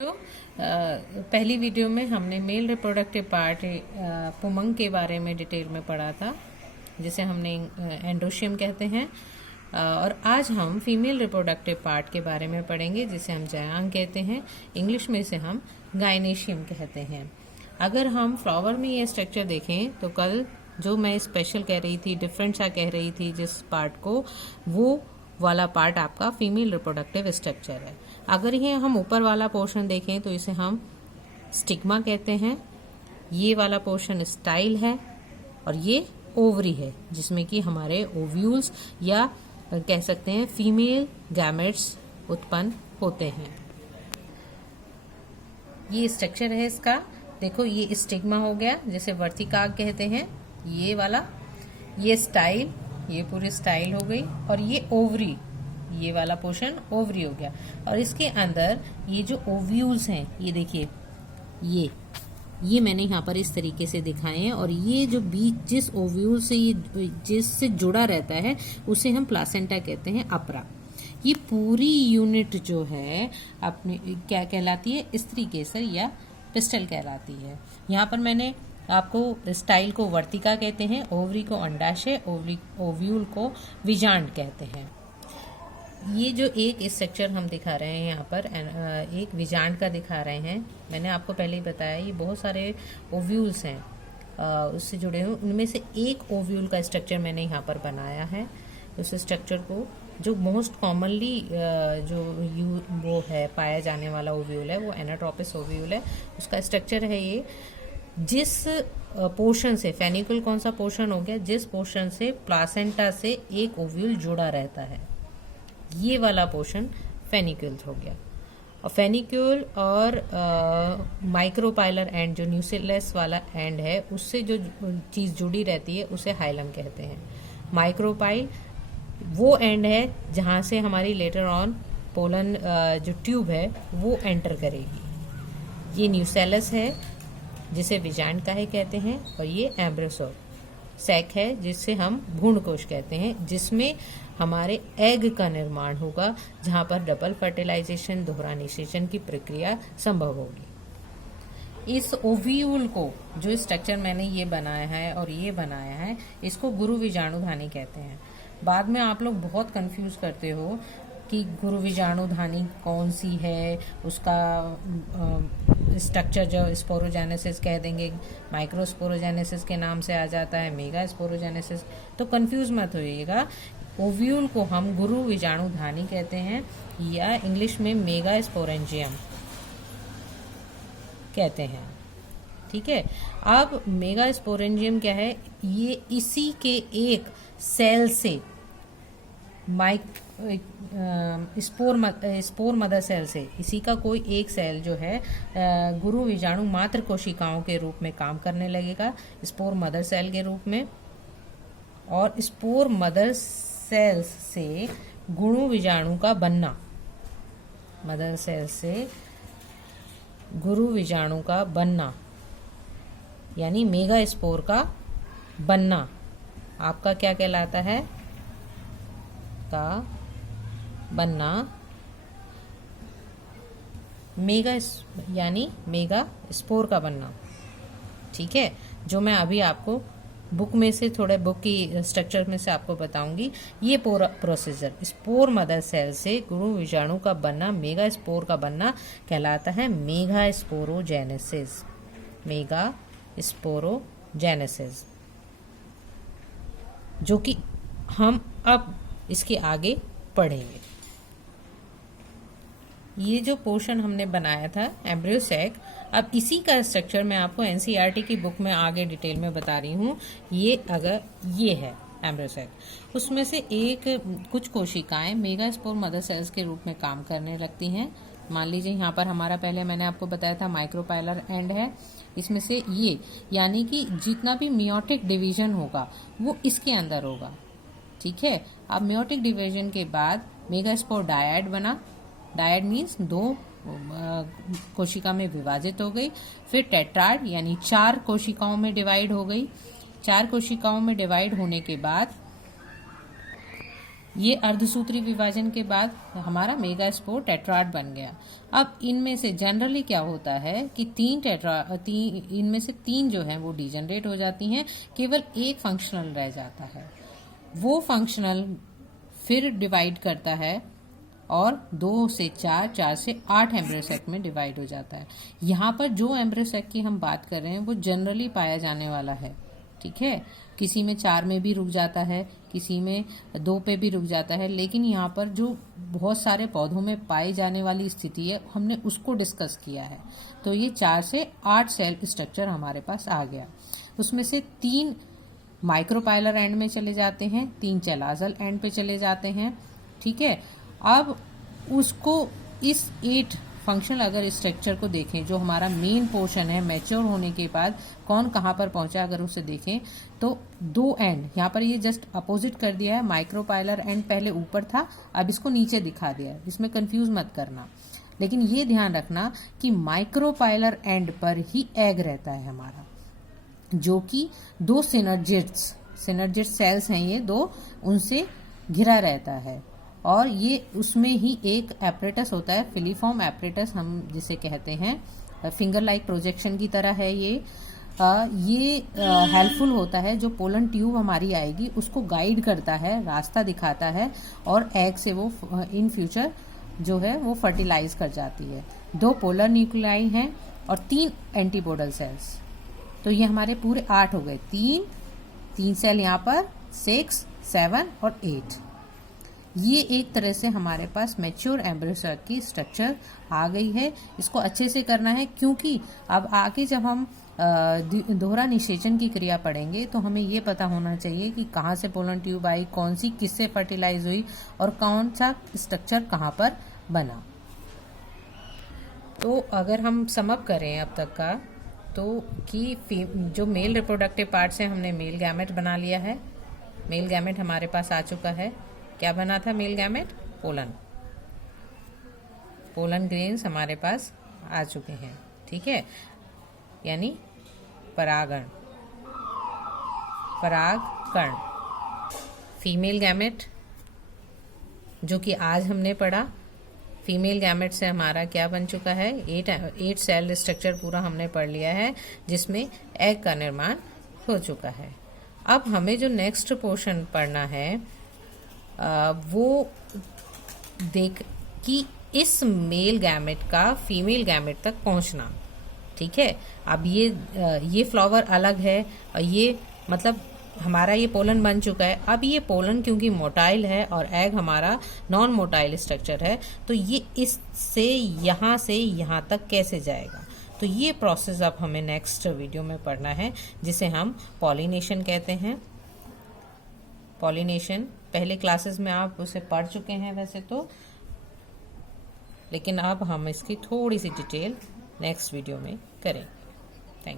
तो पहली वीडियो में हमने मेल रिप्रोडक्टिव पार्ट पुमंग के बारे में डिटेल में पढ़ा था, जिसे हमने एंडोशियम कहते हैं। और आज हम फीमेल रिप्रोडक्टिव पार्ट के बारे में पढ़ेंगे, जिसे हम जयांग कहते हैं। इंग्लिश में इसे हम गायनेशियम कहते हैं। अगर हम फ्लावर में ये स्ट्रक्चर देखें तो कल जो मैं स्पेशल कह रही थी, डिफरेंट सा कह रही थी जिस पार्ट को, वो वाला पार्ट आपका फीमेल रिप्रोडक्टिव स्ट्रक्चर है। अगर ये हम ऊपर वाला पोर्शन देखें तो इसे हम स्टिग्मा कहते हैं। ये वाला पोर्शन स्टाइल है और ये ओवरी है, जिसमें कि हमारे ओव्यूल्स या कह सकते हैं फीमेल गैमेट्स उत्पन्न होते हैं। ये स्ट्रक्चर है इसका। देखो, ये स्टिग्मा हो गया, जिसे वर्तिकाग कहते हैं। ये वाला, ये स्टाइल, ये पूरी स्टाइल हो गई। और ये ओवरी, ये वाला पोर्शन ओवरी हो गया। और इसके अंदर ये जो ओव्यूल्स हैं, ये देखिए, ये मैंने यहाँ पर इस तरीके से दिखाए हैं। और ये जो बीच जिस ओव्यूल से ये जिससे जुड़ा रहता है उसे हम प्लासेंटा कहते हैं, अपरा। ये पूरी यूनिट जो है अपने क्या कहलाती है, स्त्री केसर या पिस्टल कहलाती है। यहाँ पर मैंने आपको स्टाइल को वर्तिका कहते हैं, ओवरी को अंडाशय, ओव्यूल को विजांड कहते हैं। ये जो एक स्ट्रक्चर हम दिखा रहे हैं यहाँ पर, एक विजांड का दिखा रहे हैं। मैंने आपको पहले ही बताया, ये बहुत सारे ओव्यूल्स हैं उससे जुड़े हुए। उनमें से एक ओव्यूल का स्ट्रक्चर मैंने यहाँ पर बनाया है। उस स्ट्रक्चर को जो मोस्ट कॉमनली वो है पाया जाने वाला ओव्यूल है, वो एनाट्रोपिस ओव्यूल है। उसका स्ट्रक्चर है ये, जिस पोर्शन से फेनिक्यूल, कौन सा पोर्शन हो गया, जिस पोर्शन से प्लासेंटा से एक ओव्यूल जुड़ा रहता है, ये वाला पोर्शन फेनिक्यूल हो गया। और फेनिक्यूल और माइक्रोपाइलर एंड जो न्यूक्लियस वाला एंड है, उससे जो चीज जुड़ी रहती है उसे हाइलम कहते हैं। माइक्रोपाइल वो एंड है जहां से हमारी लेटर ऑन पोलन जो ट्यूब है वो एंटर करेगी। ये न्यूसेलस है, जिसे विजांड का है कहते हैं। और ये एम्ब्रोसोर सैक है, जिसे हम भ्रूणकोश कहते हैं, जिसमें हमारे एग का निर्माण होगा, जहां पर डबल फर्टिलाइजेशन, दोहरा निषेचन की प्रक्रिया संभव होगी। इस ओव्यूल को, जो स्ट्रक्चर मैंने ये बनाया है और ये बनाया है, इसको गुरु विजाणुधानी कहते हैं। बाद में आप लोग बहुत कंफ्यूज करते हो कि गुरु विजाणुधानी कौन सी है, उसका स्ट्रक्चर जो स्पोरोजेनेसिस कह देंगे, माइक्रोस्पोरोजेनेसिस के नाम से आ जाता है, मेगा स्पोरोजेनेसिस। तो कंफ्यूज मत होइएगा। ओव्यूल को हम गुरु विजाणुधानी कहते हैं, या इंग्लिश में मेगा स्पोरेंजियम कहते हैं। ठीक है। अब मेगा स्पोरेंजियम क्या है? ये इसी के एक सेल से स्पोर मदर सेल से, इसी का कोई एक सेल जो है गुरु विजाणु मात्र कोशिकाओं के रूप में काम करने लगेगा, स्पोर मदर सेल के रूप में। और स्पोर मदर सेल्स से गुरु विजाणु का बनना, मदर सेल से गुरु विजाणु का बनना, यानी मेगा स्पोर का बनना, आपका क्या कहलाता है? का बनना मेगा, यानी मेगा स्पोर का बनना। ठीक है। जो मैं अभी आपको बुक में से, थोड़े बुक की स्ट्रक्चर में से आपको बताऊंगी। ये पूरा प्रोसीजर स्पोर मदर सेल से गुरु विजाणु का बनना, मेगा स्पोर का बनना कहलाता है मेगा स्पोरोजेनेसिस। मेगा स्पोरोजेनेसिस, जो कि हम अब इसके आगे पढ़ेंगे। ये जो पोर्शन हमने बनाया था एम्ब्रियो सैक, अब इसी का स्ट्रक्चर मैं आपको एनसीईआरटी की बुक में आगे डिटेल में बता रही हूँ। ये है एम्ब्रियो सैक, उसमें से कुछ कोशिकाएं मेगा स्पोर मदर सेल्स के रूप में काम करने लगती हैं। मान लीजिए यहाँ पर हमारा पहले मैंने आपको बताया था माइक्रोपाइलर एंड है, इसमें से ये, यानी कि जितना भी मियोटिक डिवीजन होगा वो इसके अंदर होगा। ठीक है। अब मियोटिक डिवीजन के बाद मेगास्पोर डायड बना। डायड मीन्स 2 कोशिका में विभाजित हो गई। फिर टेट्राड, यानी 4 कोशिकाओं में डिवाइड हो गई। 4 कोशिकाओं में डिवाइड होने के बाद ये अर्धसूत्री विभाजन के बाद हमारा मेगास्पोर टेट्राड बन गया। अब इनमें से जनरली क्या होता है कि इनमें से 3 जो हैं वो डिजनरेट हो जाती हैं, केवल एक फंक्शनल रह जाता है। वो फंक्शनल फिर डिवाइड करता है और 2 से 4, 4 से 8 एम्ब्रियो सेक में डिवाइड हो जाता है। यहाँ पर जो एम्ब्रियो सेक की हम बात कर रहे हैं वो जनरली पाया जाने वाला है, ठीक है। किसी में 4 में भी रुक जाता है, किसी में 2 पे भी रुक जाता है, लेकिन यहाँ पर जो बहुत सारे पौधों में पाई जाने वाली स्थिति है हमने उसको डिस्कस किया है। तो ये 4 से 8 सेल स्ट्रक्चर हमारे पास आ गया। उसमें से 3 माइक्रोपाइलर एंड में चले जाते हैं, 3 चेलाजल एंड पे चले जाते हैं, ठीक है। अब उसको इस 8 फंक्शनल अगर स्ट्रक्चर को देखें, जो हमारा मेन पोर्शन है मैच्योर होने के बाद कौन कहाँ पर पहुंचा, अगर उसे देखें तो 2 एंड यहाँ पर ये जस्ट अपोजिट कर दिया है। माइक्रोपाइलर एंड पहले ऊपर था, अब इसको नीचे दिखा दिया है, इसमें कंफ्यूज मत करना। लेकिन ये ध्यान रखना कि माइक्रोपाइलर एंड पर ही एग रहता है हमारा, जो कि 2 सिनर्जिट सेल्स हैं, ये 2 उनसे घिरा रहता है। और ये उसमें ही एक एपरेटस होता है, फिलीफॉर्म एपरेटस हम जिसे कहते हैं, फिंगर लाइक प्रोजेक्शन की तरह है ये हेल्पफुल होता है। जो पोलन ट्यूब हमारी आएगी उसको गाइड करता है, रास्ता दिखाता है, और एग से वो इन फ्यूचर जो है वो फर्टिलाइज कर जाती है। 2 पोलर न्यूक्लियाई हैं और 3 एंटीपोडल सेल्स। तो ये हमारे पूरे 8 हो गए, 3 सेल यहाँ पर, 6, 7 और 8। ये एक तरह से हमारे पास मैच्योर एम्ब्रियो सेक की स्ट्रक्चर आ गई है। इसको अच्छे से करना है, क्योंकि अब आगे जब हम दोहरा निषेचन की क्रिया पढ़ेंगे तो हमें ये पता होना चाहिए कि कहाँ से पोलन ट्यूब आई, कौन सी किससे फर्टिलाइज हुई और कौन सा स्ट्रक्चर कहाँ पर बना। तो अगर हम समअप करें अब तक का, तो कि जो मेल रिप्रोडक्टिव पार्ट से हमने मेल गैमेट बना लिया है। मेल गैमेट हमारे पास आ चुका है। क्या बना था मेल गैमेट? पोलन ग्रेन्स हमारे पास आ चुके हैं, ठीक है, यानी परागकण। फीमेल गैमेट जो कि आज हमने पढ़ा, फीमेल गैमेट से हमारा क्या बन चुका है, 8 सेल स्ट्रक्चर पूरा हमने पढ़ लिया है, जिसमें एग का निर्माण हो चुका है। अब हमें जो नेक्स्ट पोर्शन पढ़ना है वो देख कि इस मेल गैमेट का फीमेल गैमेट तक पहुंचना, ठीक है। अब ये फ्लावर अलग है, ये मतलब हमारा ये पोलन बन चुका है। अब ये पोलन क्योंकि मोटाइल है और एग हमारा नॉन मोटाइल स्ट्रक्चर है, तो ये इससे यहाँ से यहाँ तक कैसे जाएगा, तो ये प्रोसेस अब हमें नेक्स्ट वीडियो में पढ़ना है, जिसे हम पॉलिनेशन कहते हैं। पॉलिनेशन पहले क्लासेस में आप उसे पढ़ चुके हैं वैसे तो, लेकिन अब हम इसकी थोड़ी सी डिटेल नेक्स्ट वीडियो में करें।